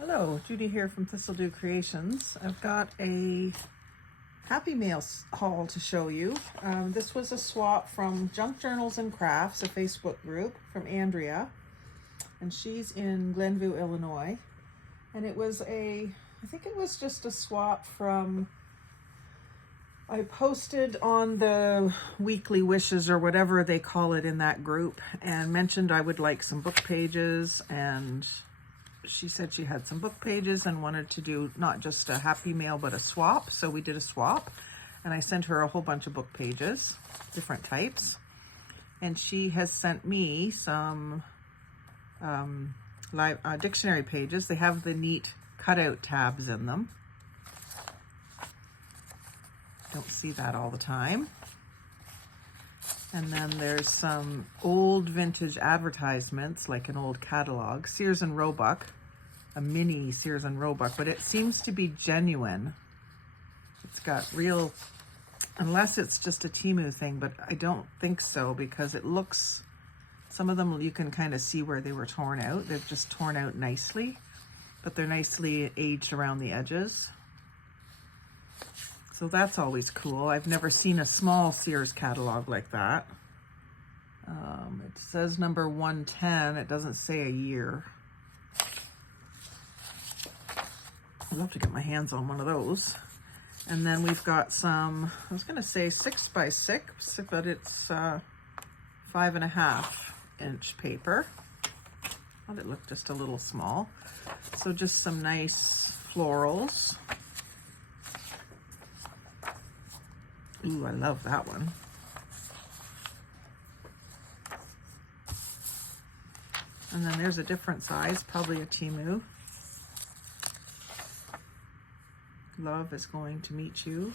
Hello, Judy here from Thistledew Creations. I've got a Happy Mail haul to show you. This was a swap from Junk Journals and Crafts, a Facebook group, from Andrea, and she's in Glenview, Illinois. And it was I think it was just a swap from, I posted on the weekly wishes or whatever they call it in that group and mentioned I would like some book pages, and she said she had some book pages and wanted to do not just a Happy Mail but a swap. So we did a swap and I sent her a whole bunch of book pages, different types, and she has sent me some dictionary pages. They have the neat cutout tabs in them. Don't see that all the time. And then there's some old vintage advertisements, like an old catalog, Sears and Roebuck, a mini Sears and Roebuck, but it seems to be genuine. It's got real, unless it's just a Temu thing, but I don't think so, because it looks, some of them you can kind of see where they were torn out. They've just torn out nicely, but they're nicely aged around the edges. So that's always cool. I've never seen a small Sears catalog like that. It says number 110. It doesn't say a year. I'd love to get my hands on one of those. And then we've got some, I was gonna say 6x6, but it's 5.5 inch paper. Thought it looked just a little small. So just some nice florals. Ooh, I love that one. And then there's a different size, probably a Temu. Love is going to meet you.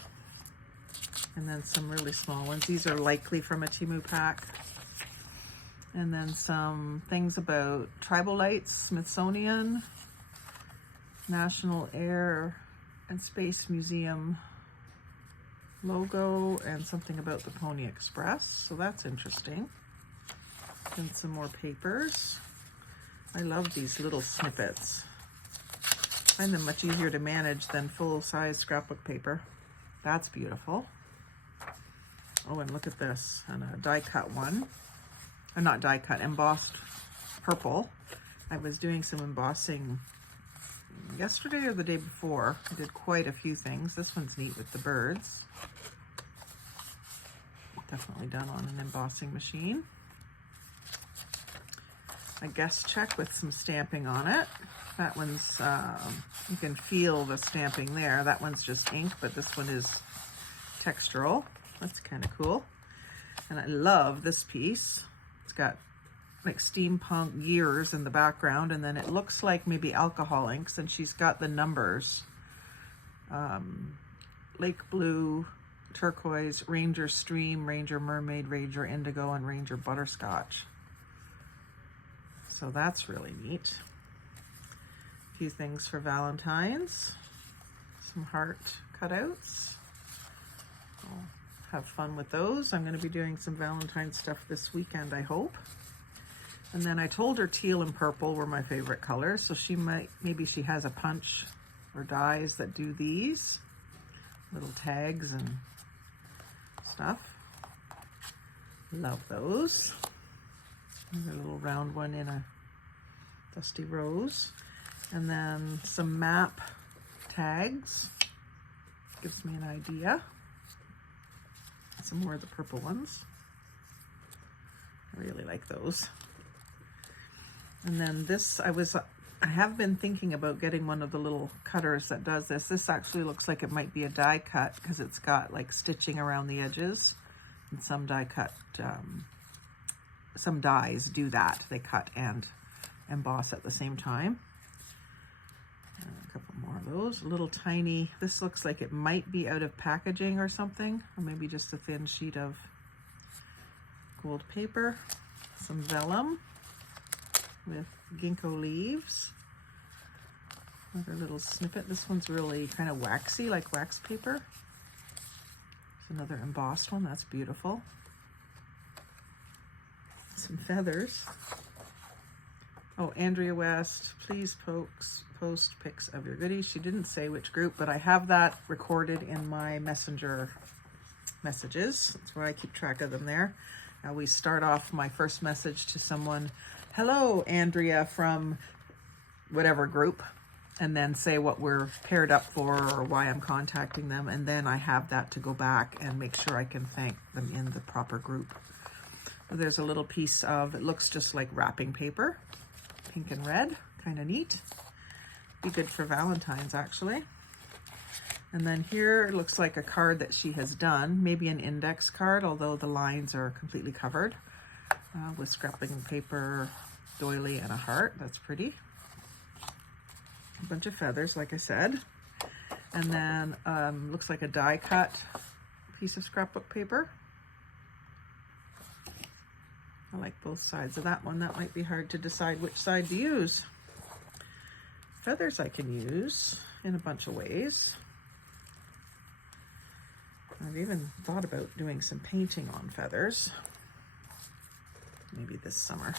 And then some really small ones. These are likely from a Temu pack. And then some things about tribal lights, Smithsonian, National Air and Space Museum logo, and something about the Pony Express, so that's interesting. And some more papers. I love these little snippets. I find them much easier to manage than full-size scrapbook paper. That's beautiful. Oh, and look at this, and a die-cut one. Or not die-cut, embossed purple. I was doing some embossing yesterday or the day before. I did quite a few things. This one's neat with the birds. Definitely done on an embossing machine. A guest check with some stamping on it. That one's, you can feel the stamping there. That one's just ink, but this one is textural. That's kind of cool. And I love this piece. It's got like steampunk gears in the background, and then it looks like maybe alcohol inks, and she's got the numbers. Lake Blue, Turquoise, Ranger Stream, Ranger Mermaid, Ranger Indigo, and Ranger Butterscotch. So that's really neat. A few things for Valentine's. Some heart cutouts. I'll have fun with those. I'm going to be doing some Valentine's stuff this weekend, I hope. And then I told her teal and purple were my favorite colors, so she might, maybe she has a punch or dies that do these little tags and stuff. Love those. There's a little round one in a dusty rose. And then some map tags. Gives me an idea. Some more of the purple ones. I really like those. And then this, I have been thinking about getting one of the little cutters that does this. This actually looks like it might be a die cut because it's got like stitching around the edges. And some die cut, some dies do that. They cut and emboss at the same time. And a couple more of those. A little tiny, this looks like it might be out of packaging or something, or maybe just a thin sheet of gold paper. Some vellum with ginkgo leaves. Another little snippet. This one's really kind of waxy, like wax paper. There's another embossed one. That's beautiful. Some feathers. Oh, Andrea West, please post pics of your goodies. She didn't say which group, but I have that recorded in my messenger messages. That's where I keep track of them there. Now we start off my first message to someone, hello, Andrea from whatever group, and then say what we're paired up for or why I'm contacting them. And then I have that to go back and make sure I can thank them in the proper group. There's a little piece of, it looks just like wrapping paper, pink and red, kind of neat. Be good for Valentine's actually. And then here it looks like a card that she has done, maybe an index card, although the lines are completely covered with scrapping paper, doily, and a heart. That's pretty. A bunch of feathers, like I said. And then looks like a die cut piece of scrapbook paper. I like both sides of that one. That might be hard to decide which side to use. Feathers I can use in a bunch of ways. I've even thought about doing some painting on feathers. Maybe this summer.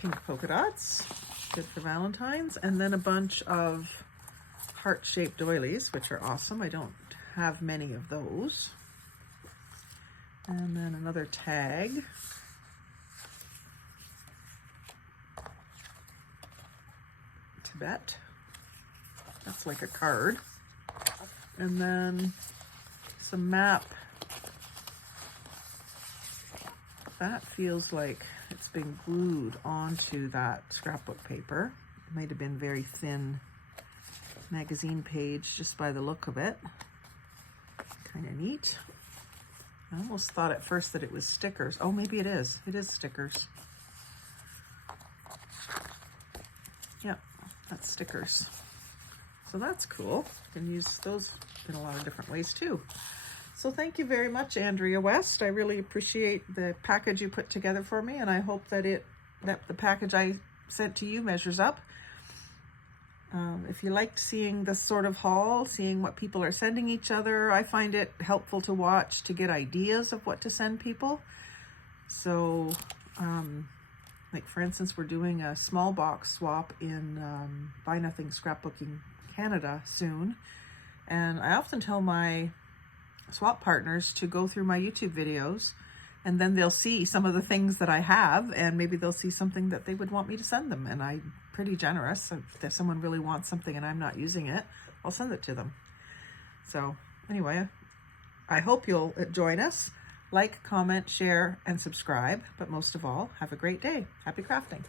Pink polka dots, good for Valentine's. And then a bunch of heart-shaped doilies, which are awesome. I don't have many of those. And then another tag. Tibet. That's like a card. And then some map. That feels like it's been glued onto that scrapbook paper. It might have been very thin magazine page just by the look of it. Kind of neat. I almost thought at first that it was stickers. Oh, maybe it is. It is stickers. Yep, that's stickers. So that's cool. You can use those in a lot of different ways too. So thank you very much, Andrea West. I really appreciate the package you put together for me, and I hope that the package I sent to you measures up. If you liked seeing this sort of haul, seeing what people are sending each other, I find it helpful to watch to get ideas of what to send people. So, like for instance, we're doing a small box swap in Buy Nothing Scrapbooking Canada soon. And I often tell my swap partners to go through my YouTube videos, and then they'll see some of the things that I have, and maybe they'll see something that they would want me to send them. And I'm pretty generous. If someone really wants something and I'm not using it, I'll send it to them. So anyway, I hope you'll join us. Like, comment, share, and subscribe. But most of all, have a great day. Happy crafting.